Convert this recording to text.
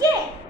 Yeah.